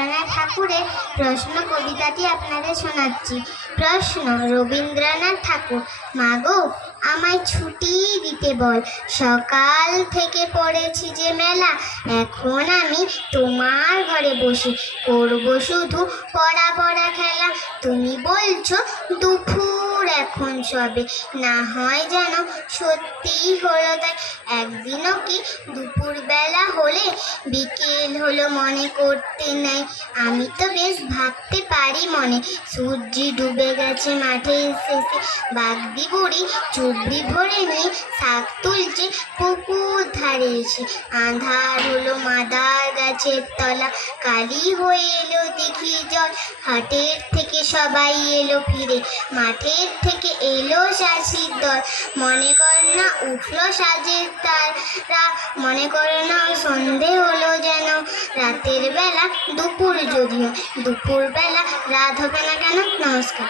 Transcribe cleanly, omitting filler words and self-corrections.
রবীন্দ্রনাথ ঠাকুরের প্রশ্ন কবিতাটি আপনাদের শোনাচ্ছি। প্রশ্ন: রবীন্দ্রনাথ ঠাকুর। মাগো, আমায় ছুটি দিতে বল, সকাল থেকে পড়েছি যে মেলা। এখন আমি তোমার ঘরে বসে করব শুধু পড়া পড়া খেলা। তুমি বলছো দুপুর এখন সবে, না হয় যেন সত্যি হলো তাই। একদিনও কি দুপুর বেলা হলে বিকেল হলো মনে করতে নাই? আমি তো বেশ ভাবতে পারি মনে, সূর্য ডুবে গেছে মাঠের শেষে। বাগদি বুড়ি চুবড়ি ভরে নিয়ে শাক তুলছে পুকুর ধারে এসে। আঁধার হলো মাদার গাছের তলা, কালি হয়ে এলো দিঘি জল। হাটের থেকে সবাই এলো ফিরে, মাঠের থেকে এলো চাষির দল। মনে কর না উঠলো সাজের তারা, মনে করে না সন্ধে হলো যেন। রাতের বেলা দুপুর যদি হয়, দুপুর বেলা রাত হবে না কেন? নমস্কার।